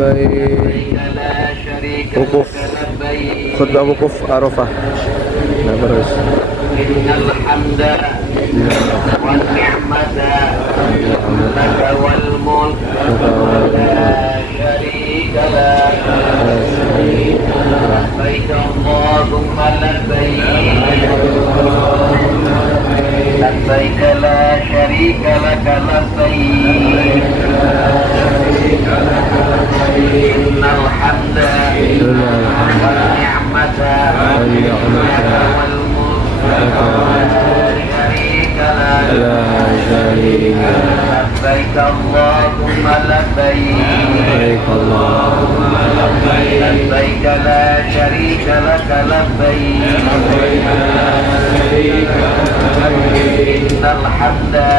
labbaik. Wukuf, khutbah wukuf Arafah. Nah, terus. Innal hamda wan ni'mata laka wal mulk la syarika lak. Labbaik Allahumma labbaik. Labbaik la syarika lak labbaik. Innal hamda wan ni'mata laka wal mulk la syarika lak. Labbaik Allahumma labbaik. Labbaik la syarika lak labbaik. Innal hamda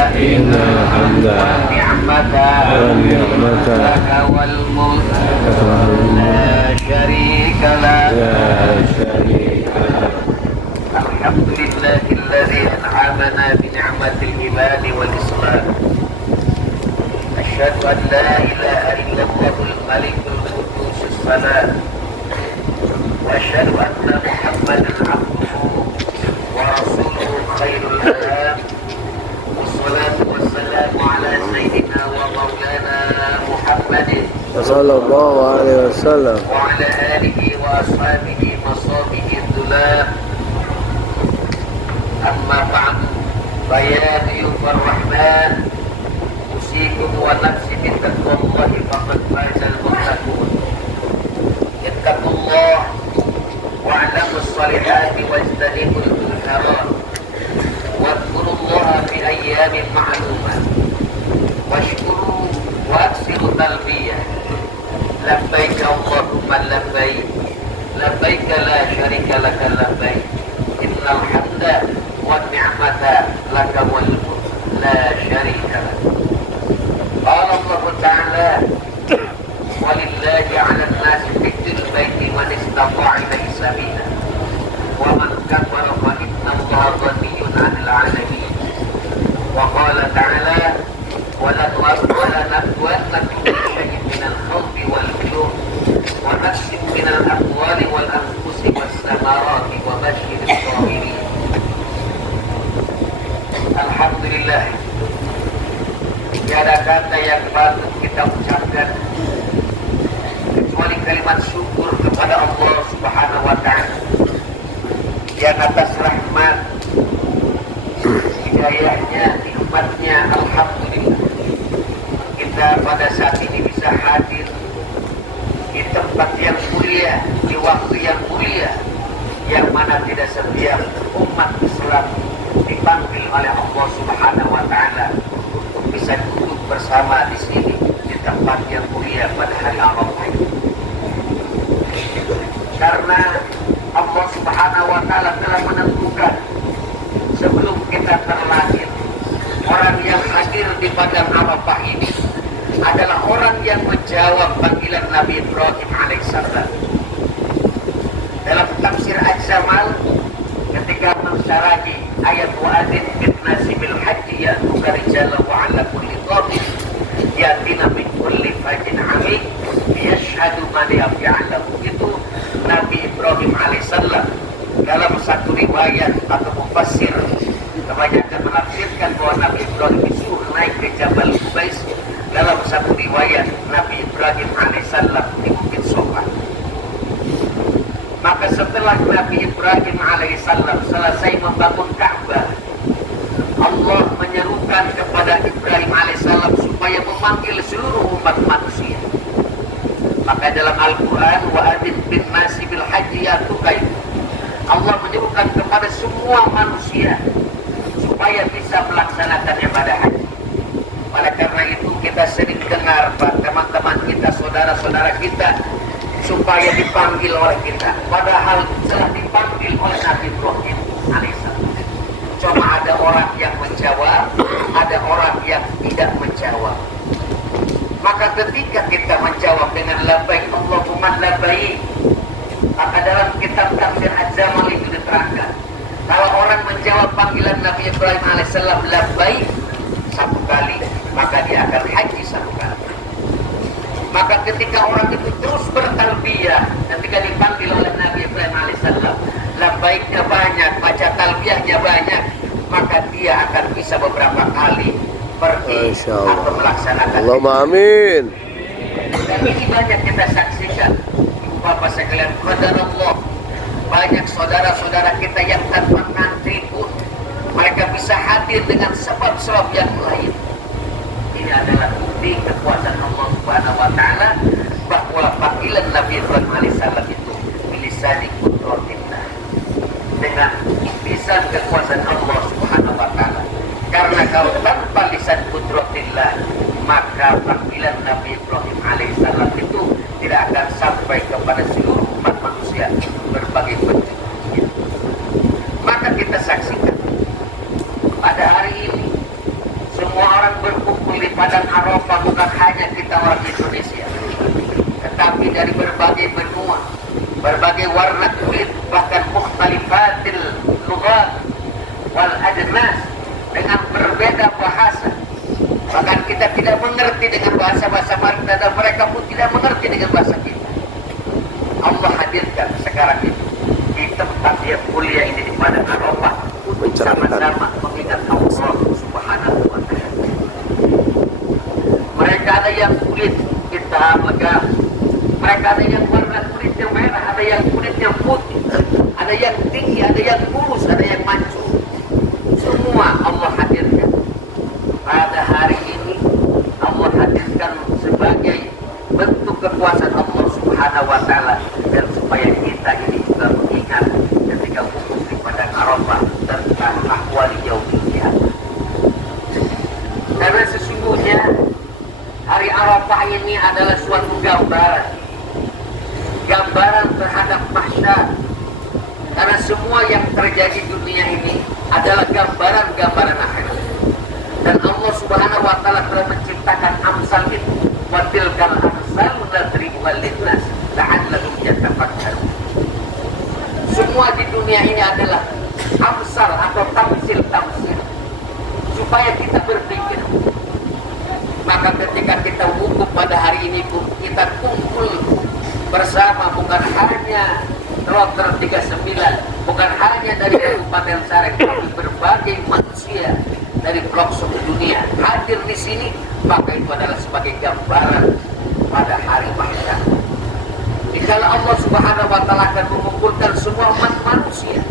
wan ni'mata laka wal mulk la syarika lak. Alhamdulillahilladzi an'amana bi ni'matil iman wal islam. Asyhadu an la ilaha illallahul malikul quddus salam. Wa asyhadu anna Muhammadan abduhu wa rasuluhu khairul anam. Wassalatu wassalamu ala sayyidina wa maulana Muhammadin sallallahu alaihi wasallam wa ala alihi wa ashabihi masabihi dhulam. Amma ba'du, faya ayyuhar rahman, usikum wa nafsi bi taqwallahi faqad fazal muttaqun. Ittaqullah wa'lamus salihati wajtanibul munkarat. Wadhkurullaha fi ayyamin ma'lumat. Washkuru wa aksiru talbiyah. Labbaik Allahumma labbaik. Labbaik la syarika laka labbaik. Innal hamda wan ni'mata laka wal mulk la syarika lak. Qala Allah Ta'ala walillahi 'alan nasi hajjul baiti man istata'a ilaihi sabila wa man kafara fa inna Allaha ghaniyyun 'anil 'alamin. Wa qala ta'ala wala nabluwannakum bi syai'in minal khawfi wal ju' wa naqsin minal amwali wal anfusi was samarati wa basyiril sabirin. Alhamdulillah, tiada kata yang patut kita ucapkan kecuali kalimat syukur kepada Allah Subhanahu wa Ta'ala yang atas rahmat, hidayahnya, nikmatnya. Alhamdulillah, kita pada saat ini bisa hadir di tempat yang mulia, di waktu yang mulia, yang mana tidak setiap umat Islam dipanggil oleh Allah Subhanahu wa Ta'ala untuk bisa duduk bersama di sini di tempat yang mulia pada hari Arafah. Karena Allah Subhanahu wa Ta'ala telah menentukan sebelum kita terlahir, orang yang hadir di padang Arafah ini adalah orang yang menjawab panggilan Nabi Ibrahim alaihissalam. Dalam tafsir Al-Jamal ketika mensyarahi ayat wa'adzin bin nasi bil haji ya'tuka rijalan wa 'ala kulli dhamin yatina min kulli fajin 'amik yashhadu ma ya'lamu, itu Nabi Ibrahim alaihissalam. Dalam satu riwayat atau mufassir kebanyakan menafsirkan bahwa Nabi Ibrahim disuruh naik ke Jabal Qubais. Dalam satu riwayat Nabi Ibrahim alaihissalam di Bukit Sofa. Maka setelah Nabi Ibrahim alaihissalam selesai membangun Ka'bah, Allah menyerukan kepada Ibrahim alaihissalam supaya memanggil seluruh umat manusia. Maka dalam Al-Quran wa'adzin bin nasi bil haji ya'tuka, Allah menyerukan kepada semua manusia supaya bisa melaksanakan ibadah haji. Oleh karena itu kita sering dengar teman-teman kita, saudara-saudara kita supaya dipanggil oleh kita, padahal telah dipanggil oleh Nabi Ibrahim alaihissalam. Cuma ada orang yang menjawab, ada orang yang tidak menjawab. Maka ketika kita menjawab dengan labbaik Allahumma labbaik, maka dalam kitab tafsir Az-Zamal itu diterangkan, kalau orang menjawab panggilan Nabi Ibrahim alaihissalam labbaik satu kali, maka dia akan haji satu kali. Maka ketika orang itu terus bertalbiyah, ketika dipanggil oleh Nabi Ibrahim alaihissalam, labbaiknya banyak, baca talbiyahnya banyak, maka dia akan bisa beberapa kali pergi atau melaksanakan. Allahumma amin. Dan ini banyak kita saksikan, Bapak sekalian, qadarullah. Banyak saudara-saudara kita yang tanpa ngantri pun mereka bisa hadir dengan sebab-sebab yang lain. Ini adalah bukti kekuasaan Allah Subhanahu wa taala bahwa panggilan Nabi Ibrahim alaihissalam itu bilisani qudratillah, dengan lisan kekuasaan Allah Subhanahu wa taala. Karena kalau tanpa lisan qudratillah, maka panggilan Nabi Ibrahim alaihissalam itu tidak akan sampai kepada seluruh umat manusia berbagai bentuk. Maka kita saksikan pada hari ini semua orang berkumpul di padang Arafah, bukan hanya kita orang Indonesia, tetapi dari berbagai benua, berbagai warna kulit, bahkan mukhtalifatil lughat wal adnas, dengan berbeda bahasa. Bahkan kita tidak mengerti dengan bahasa-bahasa mereka dan mereka pun tidak mengerti dengan bahasa kita. Allah hadirkan sekarang ini di tempat yang mulia ini di padang Arafah untuk sama-sama mengingat Allah Subhanahu wa taala. Mereka ada yang kulit hitam legam, mereka ada yang warna kulit yang merah, ada yang kulit yang putih, ada yang tinggi, ada yang kurus, ada yang mancung. Semua Allah hadirkan. Pada hari ini Allah hadirkan sebagai bentuk kekuasaan Allah Subhanahu wa taala, dan supaya kita ini juga mengingat ketika wukuf di padang Arafah tentang ahwali yaumil qiyamah. Karena sesungguhnya hari Arafah ini adalah suatu gambaran terhadap mahsyar. Karena semua yang terjadi di dunia ini adalah gambaran-gambaran akhirat. Dan Allah Subhanahu wa taala telah menciptakan amsal itu. Wa tilkal amsal nadribuha linnas la'allahum yatafakkarun. Semua di dunia ini adalah amsal atau tamsil supaya kita berpikir. Maka ketika kita wukuf pada hari ini pun kita kumpul bersama, bukan hanya Kloter 39, bukan hanya dari Kabupaten Sarek, tapi berbagai manusia dari pelosok dunia hadir di sini, maka itu adalah sebagai gambaran pada hari mahsyar. Dikala Allah Subhanahu wa taala akan mengumpulkan semua umat manusia,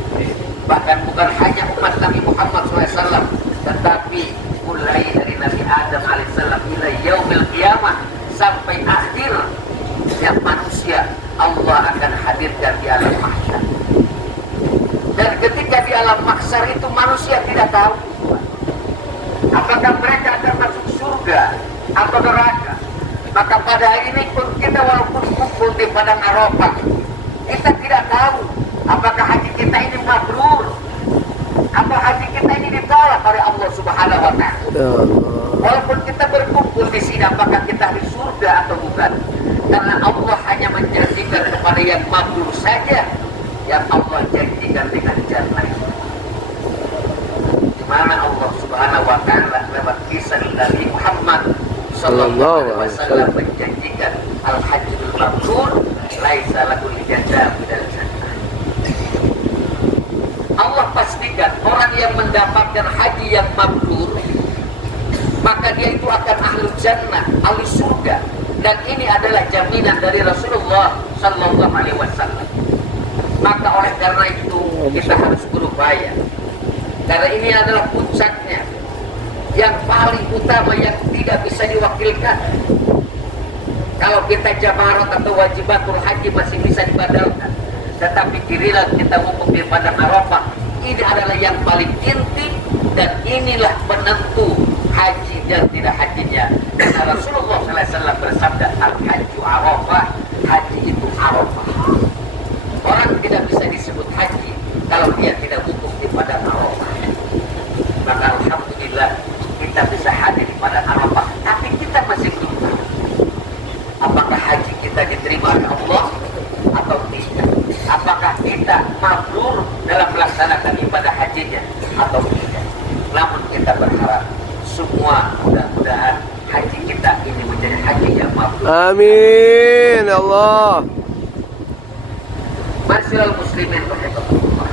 bahkan bukan hanya umat Nabi Muhammad SAW, tetapi mulai dari Nabi Adam alaihissalam ila yaumil qiyamah, sampai akhir yang manusia Allah akan hadirkan di alam mahsyar. Dan ketika di alam mahsyar itu manusia tidak tahu apakah mereka akan masuk surga atau neraka. Maka pada hari ini pun kita walaupun kumpul di padang Arafah, kita tidak tahu apakah haji kita ini mabrur, apa haji kita ini ditolak oleh Allah Subhanahu wa taala. Walaupun kita berkumpul di sini, apakah kita di surga atau bukan? Karena Allah hanya menjanjikan kepada yang mabrur saja yang Allah janjikan dengan jannah. Di mana Allah Subhanahu wa taala lewat kisah Nabi Muhammad sallallahu alaihi wasallam menjanjikan al-hajjul mabrur laisa lahu jazaa minal jannah. Allah pastikan orang yang mendapatkan haji yang mabrur, maka dia itu akan ahlu jannah, ahli surga. Dan ini adalah jaminan dari Rasulullah sallallahu alaihi wasallam. Maka oleh karena itu kita harus berupaya, karena ini adalah puncaknya yang paling utama yang tidak bisa diwakilkan. Kalau kita jamarat atau wajibatul haji masih bisa dibadalkan, tetapi kirilah kita wukuf di padang Arafah, ini adalah yang paling inti, dan inilah penentu haji dan tidak hajinya. Karena Rasulullah SAW bersabda, al-hajju Arafah, haji itu Arafah. Orang tidak bisa disebut haji kalau dia tidak wukuf di padang Arafah. Maka alhamdulillah kita bisa hadir di padang Arafah, tapi kita masih belum tahu apakah haji kita diterima oleh Allah atau tidak. Apakah kita mabrur dalam melaksanakan ibadah hajinya atau tidak. Namun kita berharap semua mudah-mudahan haji kita ini menjadi haji yang mabrur. Amin ya Allah. Masyaallah muslimin rahimahullah.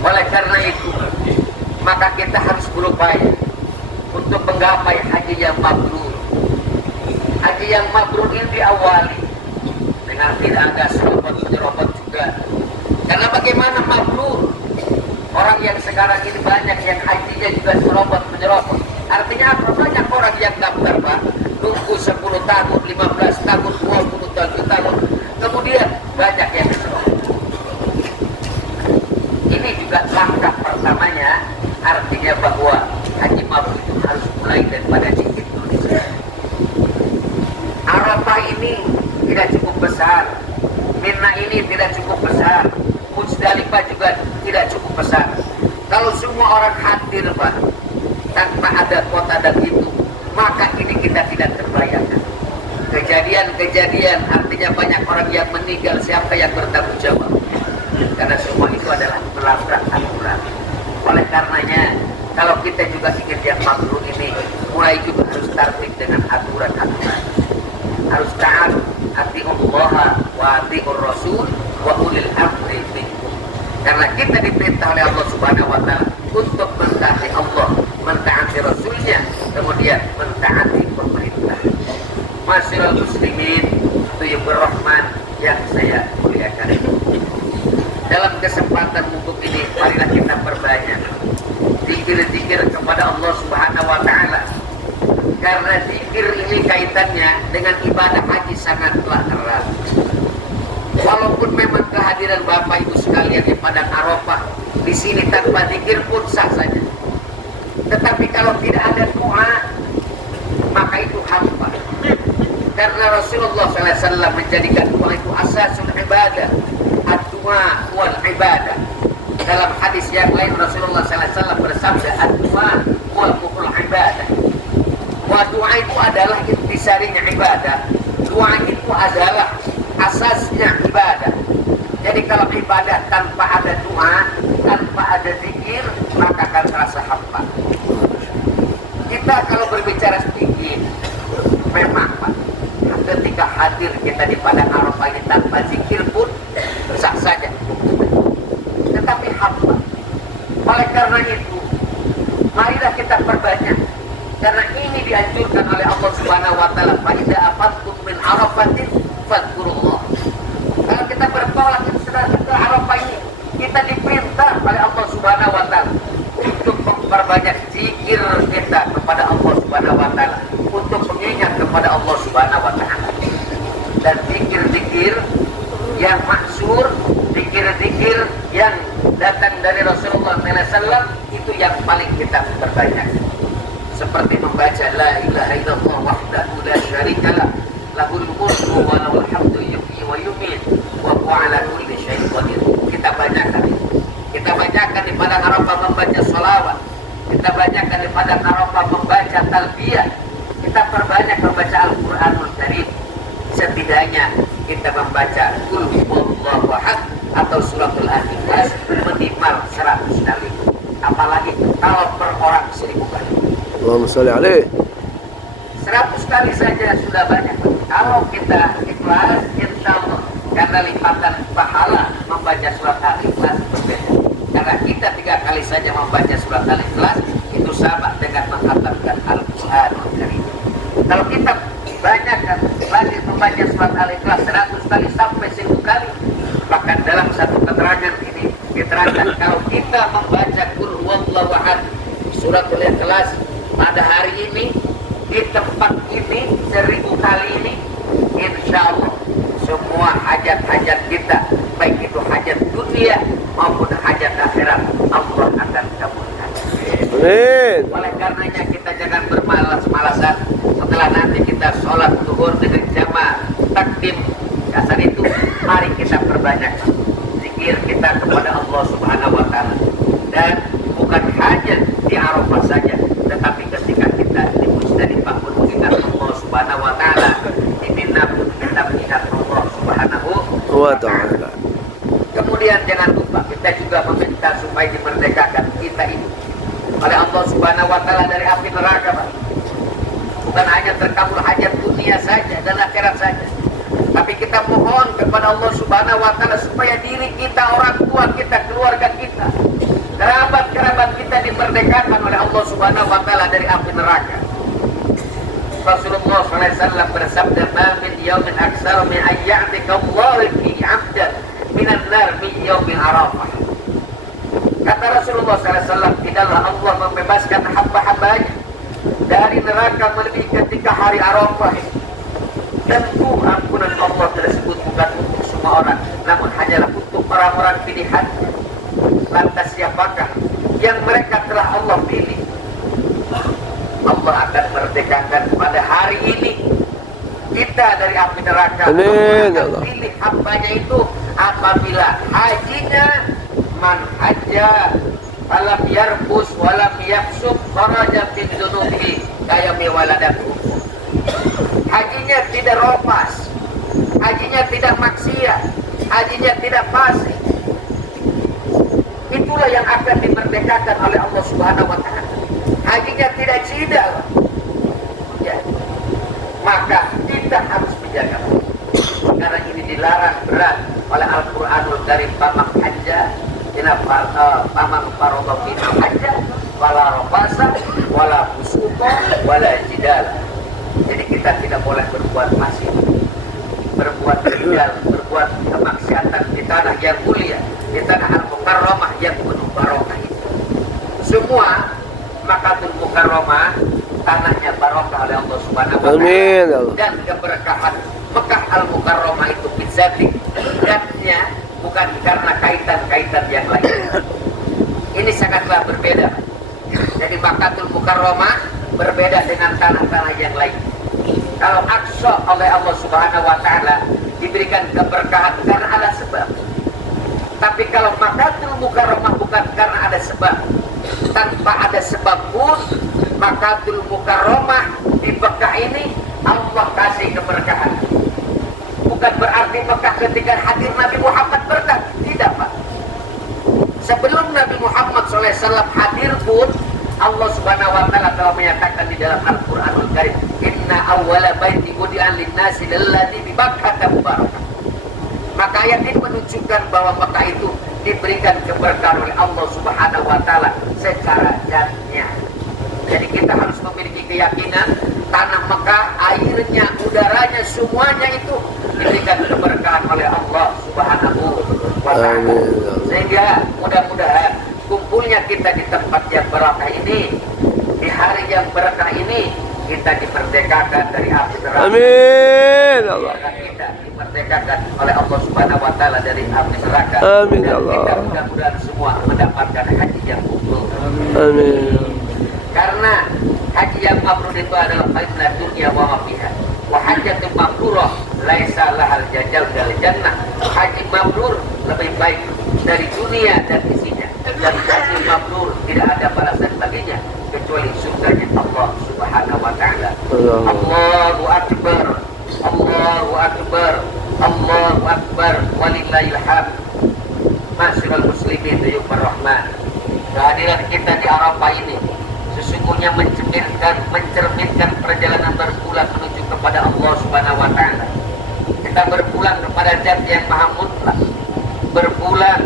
Oleh karena itu, maka kita harus berupaya untuk menggapai haji yang mabrur. Haji yang mabrur ini diawali dengan tidak ada serobot juga. Karena bagaimana mabrur? Orang yang sekarang ini banyak yang hajinya juga serobot. Artinya apa? Banyak orang yang daftar, Pak. Tunggu 10 tahun, 15 tahun, 20 tahun. Kemudian banyak yang serobot. Ini juga langkah pertamanya, artinya bahwa haji mabrur itu harus mulai daripada di Indonesia. Arafah ini tidak cukup besar, Mina ini tidak cukup besar, Muzdalifah juga tidak cukup besar. Kalau semua orang hadir, Pak, tanpa ada kota dan itu, maka ini kita tidak terbayangkan. Kejadian-kejadian, artinya banyak orang yang meninggal, siapa yang bertanggung jawab? Karena semua itu adalah melabrak aturan. Oleh karenanya, kalau kita juga ingin yang mabrur ini, mulai juga harus tertib dengan aturan-aturan. Harus taat, atiullah wa atiur rasul wa ulil amri minkum. Karena kita diperintah oleh Allah Subhanahu wa taala untuk mentaati Allah, mentaati Rasulnya, kemudian mentaati pemerintah. Masyaallah muslimin, tuyubur rahman yang saya muliakan. Dalam kesempatan untuk ini, marilah kita perbanyak zikir-zikir kepada Allah Subhanahu wa taala. Karena zikir ini kaitannya dengan ibadah haji sangatlah erat. Walaupun memang kehadiran Bapak Ibu sekalian di Padang Arafah di sini tanpa zikir pun sah saja. Tetapi kalau tidak ada doa, maka itu hampa. Karena Rasulullah SAW menjadikan doa itu asasul ibadah. Ad-du'a wal ibadah. Dalam hadis yang lain Rasulullah SAW bersabda, ad-du'a wal ibadah. Wa doa itu adalah intisarinya ibadah. Doa itu adalah asasnya ibadah. Jadi kalau ibadah tanpa ada doa, tanpa ada zikir, maka akan terasa hampa. Kita kalau berbicara sedikit, memang Pak, ketika hadir kita di Padang Arafah ini tanpa zikir pun sah saja. Tetapi hampa. Oleh karena itu, marilah kita perbanyak. Karena ini dianjurkan oleh Allah Subhanahu wa taala, fa idza afattum min arafatin fadhkurullah. Kalau kita bertolak ke Arafah ini, kita diperintah oleh Allah Subhanahu wa taala untuk memperbanyak zikir kita kepada Allah Subhanahu wa taala, untuk mengingat kepada Allah Subhanahu wa taala. Dan zikir-zikir yang maksur, zikir-zikir yang datang dari Rasulullah SAW itu yang paling kita perbanyak. Seperti membaca la ilaha illallah wahdahu la syarikalah lahul mulku wa lahul hamdu yuhyi wa yumiit wa huwa ala kulli syai'in qadir. Kita bacakan itu. Kita bacakan di Padang Arafah membaca sholawat. Kita bacakan di Padang Arafah membaca talbiyah. Kita perbanyak membaca Al-Qur'anul Karim. Setidaknya kita membaca Qul huwallahu ahad atau suratul Al-Ikhlas minimal 100 kali. Apalagi kalau per orang 1000 kali. Allahumma sholli alaih. 100 kali saja sudah banyak. Kalau kita ikhlas, insya Allah, karena lipatan pahala membaca surat Al-Ikhlas berbeda. Karena kita 3 kali saja membaca surat Al-Ikhlas, itu sama dengan menghatamkan Al-Qur'anul Karim. Kalau kita banyak lagi membaca surat Al-Ikhlas 100 kali sampai 1000 kali, bahkan dalam satu keterangan ini diterangkan kalau kita membaca Qul huwallahu ahad suratul Ikhlas pada hari ini, di tempat ini, 1000 kali ini, insya Allah semua hajat-hajat kita, baik itu hajat dunia maupun hajat akhirat, Allah akan kabulkan. Amin. Oleh karenanya kita jangan bermalas-malasan. Setelah nanti kita sholat zuhur dengan jamaah takdim dasar itu, mari kita perbanyak zikir kita kepada Allah Subhanahu wa taala. Dan bukan hanya di Arafah saja, tetapi ketika kita di Muzdalifah pun mengingat Allah Subhanahu wa taala, di Mina pun kita mengingat Allah Subhanahu Wa ta'ala. Kemudian jangan lupa kita juga meminta supaya dimerdekakan kita ini oleh Allah Subhanahu wa taala dari api neraka, Pak. Bukan hanya terkabul hajat dunia saja dan akhirat saja. Tapi kita mohon kepada Allah Subhanahu wa taala supaya diri kita, orang tua kita, keluarga kita, kerabat-kerabat kita dimerdekakan oleh Allah Subhanahu wa taala dari api neraka. Rasulullah SAW bersabda, "Ma min yaumin aktsara min ayya'tika Allahu fi 'abdan minan nar min yaumil Arafah." Kata Rasulullah SAW, tidaklah Allah membebaskan hamba-hambanya dari neraka melebihi ketika hari Arafah. Tentu ampunan Allah tersebut bukan untuk semua orang, namun hanyalah untuk orang-orang pilihan. Lantas siapakah yang mereka telah Allah pilih? Allah akan merdekakan pada hari ini kita dari api neraka. Amin, Allah Allah. akan pilih hambanya itu apabila hajinya man hajja falam yarbus walam yafsuk kharaja min dzunubi kayami waladatu. Hajinya tidak ropas, hajinya tidak maksiat, hajinya tidak fasik. Itulah yang akan dimerdekakan oleh Allah Subhanahu wa taala. Hajinya tidak jidal. Ya. Maka kita harus menjaga. Karena ini dilarang berat oleh Al-Qur'anul Karim, paman hajja paman faradha fina hajja wala rafasa wala fusuqa wala jidal. Jadi kita tidak boleh berbuat maksiat, berbuat jidal, berbuat kemaksiatan di tanah yang mulia, di tanah Al-Mukarramah yang penuh barokah itu. Semua Makatul Mukarramah tanahnya barokah oleh Allah Subhanahu wa taala. Amin, Allah. Dan keberkahan Mekah Al-Mukarramah itu bidzati, zatnya bukan karena kaitan-kaitan yang lain. Ini sangatlah berbeda. Jadi Makatul Mukarramah berbeda dengan tanah-tanah yang lain. Kalau Aqsa oleh Allah Subhanahu wa taala diberikan keberkahan karena ada sebab. Tapi kalau Makatul Mukarramah bukan karena ada sebab, tanpa ada sebab pun Makatul Mukarramah di Mekah ini Allah kasih keberkahan. Bukan berarti Mekah ketika hadir Nabi Muhammad berkah, tidak Pak. Sebelum Nabi Muhammad SAW hadir pun Allah Subhanahu wa taala telah menyatakan di dalam Al-Qur'anul Karim, "Inna awwala baiti wudi'a lin-nasi alladzi bi Bakkah mubarakah." Maka ayat ini menunjukkan bahwa Mekah itu diberikan keberkahan oleh Allah Subhanahu wa taala secara zatnya. Jadi kita harus memiliki keyakinan tanah Mekah, airnya, udaranya, semuanya itu diberikan keberkahan oleh Allah Subhanahu wa taala. Sehingga mudah-mudahan kumpulnya kita di tempat yang berkah ini, di hari yang berkah ini, kita dimerdekakan dari api neraka. Amin, Allah. Kita dimerdekakan oleh Allah Subhanahu wa taala dari api neraka. Amin, Dan Allah. kita mudah-mudahan semua mendapatkan haji yang mabrur. Amin. Karena haji yang mabrur itu adalah khairul dunya wa ma fiha. Wa hajjatul mabrurah laisa lahal jajal dal jannah. Haji mabrur lebih baik dari dunia dan isinya. Dan haji mabrur tidak ada balasan baginya kecuali surganya Allah Subhanahu wa taala. Allahu akbar. Allahu akbar. Allahu akbar. Walillahil hamd. Masyarul muslimin dayufur rahman. Kehadiran kita di Arafah ini sesungguhnya mencerminkan perjalanan berpulang menuju kepada Allah Subhanahu wa taala. Kita berpulang kepada Zat yang Maha Mutlak. Berpulang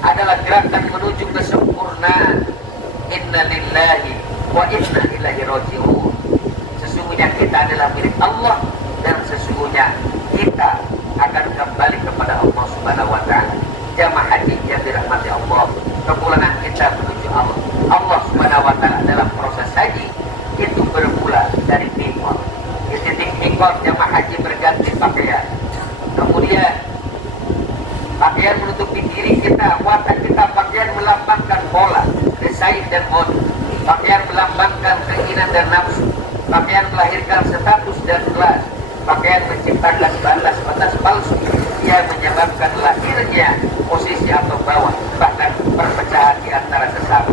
adalah gerakan menuju kesempurnaan. Inna lillahi wa inna ilaihi raji'un. Sesungguhnya kita adalah milik Allah dan sesungguhnya kita akan kembali kepada Allah Subhanahu wa taala. Jamaah haji yang dirahmati Allah, kepulangan kita menuju Allah. Allah Subhanahu wa taala dalam proses haji itu bermula dari mikot. Di titik mikot jamaah haji berganti pakaian. Kemudian pakaian menutupi diri kita, wajah kita, pakaian melambangkan bola, desain dan mod. Pakaian melambangkan keinginan dan nafsu. Pakaian melahirkan status dan kelas. Pakaian menciptakan batas-batas palsu yang menyebabkan lahirnya posisi atau bawah, bahkan perpecahan di antara sesama.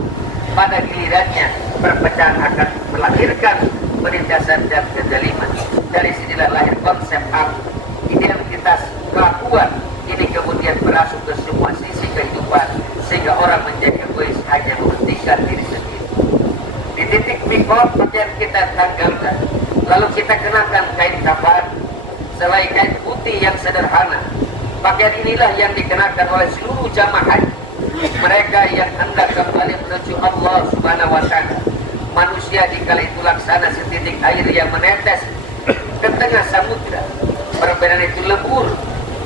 Pada gilirannya, perpecahan akan melahirkan penindasan dan kezaliman. Dari sinilah lahir konsep identitas kelakuan. Ini kemudian berasuk ke semua sisi kehidupan, sehingga orang menjadi egois hanya mementingkan diri sendiri. Di titik mikot pakaian kita tanggalkan, lalu kita kenakan kain kafan selai kain putih yang sederhana. Pakaian inilah yang dikenakan oleh seluruh jamaah haji, mereka yang hendak kembali menuju Allah Subhanahu wa Ta'ala. Manusia dikala itu laksana setitik air yang menetes ke tengah samudra. Perbedaan itu lebur,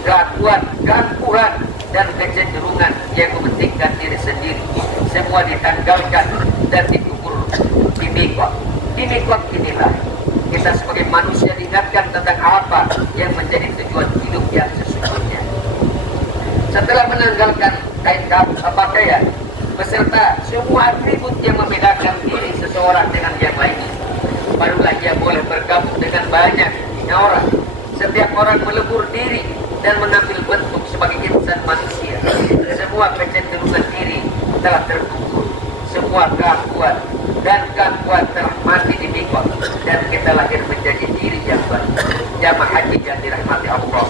kelakuan, keangkuhan, dan kecenderungan yang mementingkan diri sendiri. Semua ditanggalkan dan dikubur di mikot. Di mikot inilah kita sebagai manusia diingatkan tentang apa yang menjadi tujuan hidup yang sesungguhnya. Setelah menanggalkan kain pakaian beserta semua atribut yang membedakan diri seseorang dengan yang lainnya, barulah ia boleh bergabung dengan banyak orang. Setiap orang melebur diri dan mengambil bentuk sebagai insan manusia. Semua kecenderungan diri telah terkubur, semua keakuan dan keakuan telah mati di mikot, dan kita lahir menjadi diri yang baru. Jamaah haji yang dirahmati Allah,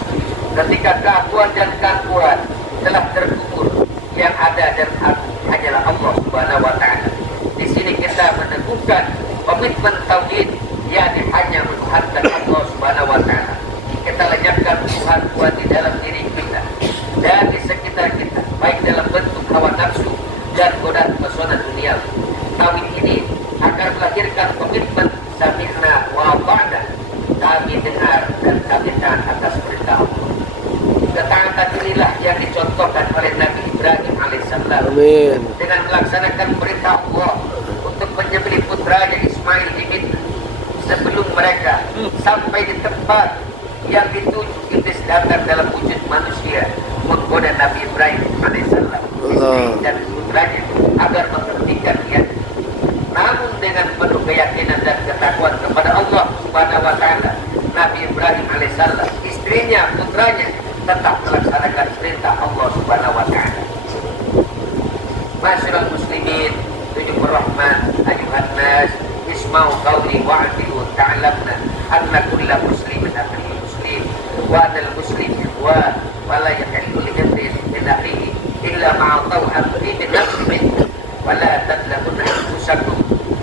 ketika keakuan dan keakuan telah terkubur, yang ada dan hanyalah Allah Subhanahu wa Ta'ala. Di sini kita meneguhkan komitmen tauhid, yakni hanya menuhankan Allah Subhanahu wa Ta'ala. Kita lenyapkan Tuhan di dalam diri kita dan di sekitar kita, baik dalam bentuk hawa nafsu dan godaan pesona dunia. Tauhid ini akan melahirkan komitmen sami'na wa ata'na, kami dengar dan kami taat atas perintah Allah. Ketaatan inilah yang dicontohkan oleh Nabi Ibrahim alaihissalam. Amin. Dengan melaksanakan perintah Allah untuk menyembelih putranya Ismail di Mina. Sebelum mereka sampai di tempat yang dituju, iblis datang dalam wujud manusia menggoda Nabi Ibrahim alaihissalam dan putranya agar menghentikan dia. Namun dengan penuh keyakinan dan ketakwaan kepada Allah Subhanahu wa Ta'ala, Nabi Ibrahim alaihissalam, istrinya, putranya tetap melaksanakan perintah Allah Subhanahu wa Ta'ala. Masyarul muslimin, tujuh rahman, ayuhan nas, isma'u qawli wa'adilu ta'lamna anna kulla muslimin akhil muslim wa anal muslim wa la yahillu li jabrin min akhihi illa ma'ataw amri min nafsi minhu wa la tadlakunna anfusakum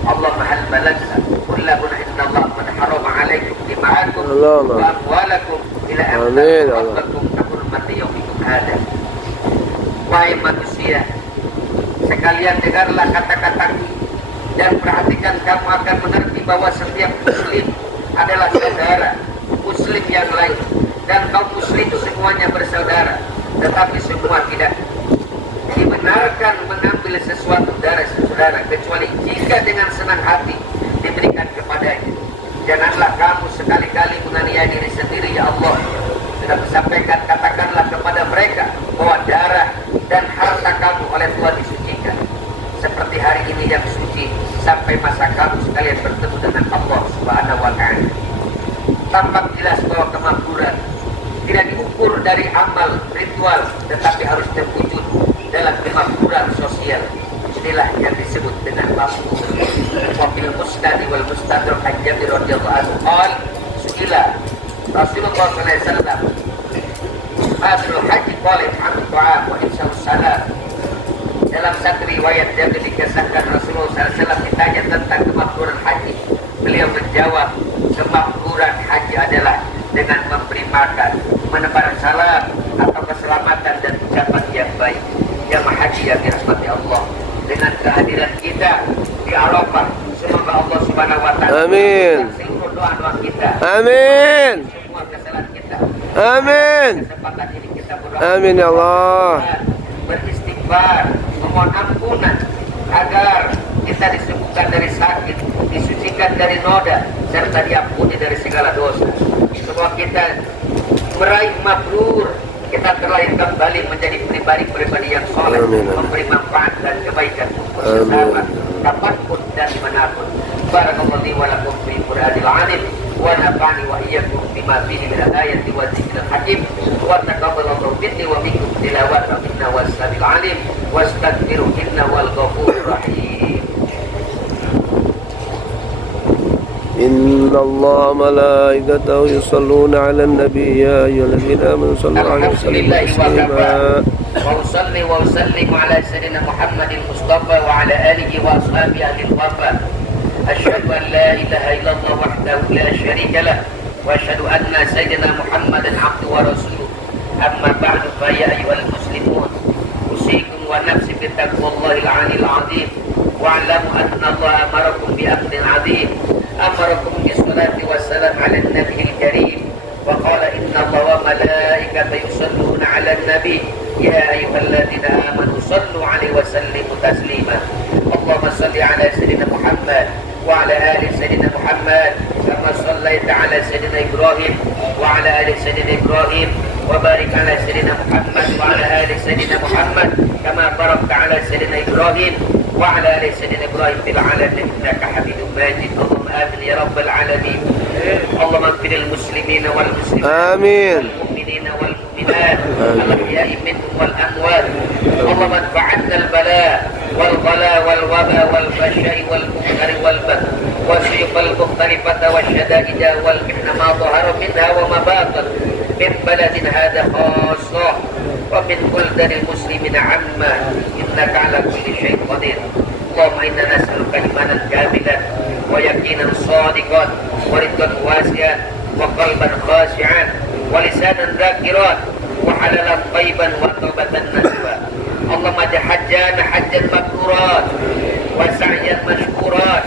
Allahumma hal balagna kullahuna inna Allah man harama alaikum dima'akum wa amwalakum ila amwalakum akurmati yaumikum hadha. Wahai manusia, sekalian dengarlah kata-kataku dan perhatikan, kamu akan mengerti bahwa setiap muslim adalah saudara muslim yang lain, dan kaum muslim semuanya bersaudara, tetapi semua tidak dibenarkan mengambil sesuatu dari saudara kecuali jika dengan senang hati diberikan kepadanya. Janganlah kamu sekali-kali menganiaya diri sendiri, ya Allah. Sudah disampaikan, katakanlah kepada mereka bahwa darah dan harta kamu oleh Tuhan disucikan seperti hari ini yang suci, sampai masa kamu sekalian bertemu dengan Allah Subhanahu wa Ta'ala. Tampak jelas bahwa kemakmuran tidak diukur dari amal ritual, tetapi harus terwujud dalam kemakmuran sosial. Inilah yang disebut dengan makmur. Wafil musnad wal mustadrak an Jabir radhiyallahu anhu qala su'ila Rasulullah sallallahu alaihi wasallam Adrul haji qala ta'am ta'am wa insyaa'us salam. Dalam satu riwayat yang dikisahkan Rasulullah SAW ditanya tentang kemakmuran haji, beliau menjawab, kemakmuran haji adalah dengan memberi makan, menebar salam, atau keselamatan dan ucapan yang baik. Jamaah haji yang dirahmati Allah, dengan kehadiran kita di Arafah, semoga Allah Subhanahu wa Ta'ala Amin. seluruh doa-doa kita, Amin. semua kesalahan kita. Amin. Kesempatan ini kita berdoa, Amin ya Allah. beristighfar, memohon ampunan agar kita disembuhkan dari sakit, disucikan dari noda, serta diampuni dari segala dosa. Semoga kita meraih mabrur, kita terlahir kembali menjadi pribadi-pribadi yang soleh, memberi manfaat dan kebaikan untuk sesama, kapanpun dan dimanapun. Barakallahu li wa lakum fi Qur'anil 'azim wa nafa'ani wa iyyakum bima fihi min al-ayati wa dzikril hakim wa taqabbalallahu minni wa minkum tilawatan inna was-sami'ul 'alim wastaghfiru innahu wal ghafurur rahim. إن الله ملائكته يصلون على النبي يا أيها الذين آمنوا صلوا عليه وسلموا تسليما. وأصلي وأسلم على سيدنا محمد المصطفى وعلى آله وأصحابه أهل الوفا أشهد أن لا إله إلا الله وحده لا شريك له وأشهد أن سيدنا محمدا عبده ورسوله أما بعد فيا أيها المسلمون أوصيكم ونفسي بتقوى الله العلي العظيم واعلموا أن الله أمركم بأمر عظيم أمركم بالصلاة والسلام على النبي الكريم وقال إن الله وملائكته يصلون على النبي يا أيها الذين آمنوا صلوا عليه وسلموا تسليما اللهم صل على سيدنا محمد وعلى آل سيدنا محمد كما صليت على سيدنا إبراهيم وعلى آل سيدنا إبراهيم وبارك على سيدنا محمد وعلى آل سيدنا محمد كما باركت على سيدنا إبراهيم وعلى آل سيدنا إبراهيم في العالمين إنك حميد مجيد اللهم آمين يا رب العالمين اللهم اغفر للمسلمين والمسلمات آمين. والمؤمنين والمؤمنات الأحياء منهم والأموات اللهم ادفع عنا البلاء والغلاء والوباء والفحشاء والمنكر والبغي والسيوف المختلفة والشدائد والمحن ما ظهر منها وما بطن من بلد هذا خاصة ومن بلدان المسلمين عامة إنك على كل شيء قدير اللهم إنا نسألك إيمانا كاملا ويقينا صادقا ورزقا واسعا وقلبا خاشعا ولسانا ذاكرا وحلالا طيبا وتوبة نسوا اللهم اجعل حجانا حجا مبرورا وسعيا مشكورا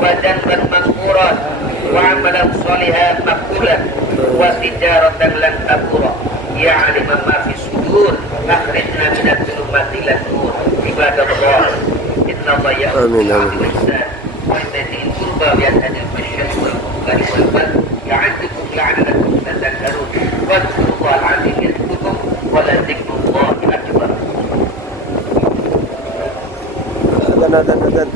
وذنبا مغفورا وعملا صالحا مقبولا وتجارة لن تبورا يا علم ما في الصدور أخرجنا من الظلمات إلى النور عباد الله إن الله يأمر بالإحسان وإيتاء ذي القربى وينهى عن الفحشاء والمنكر والبغي يعظكم لعلكم تذكرون واذكروا الله العظيم يذكركم ولذكر الله أكبر. أذن.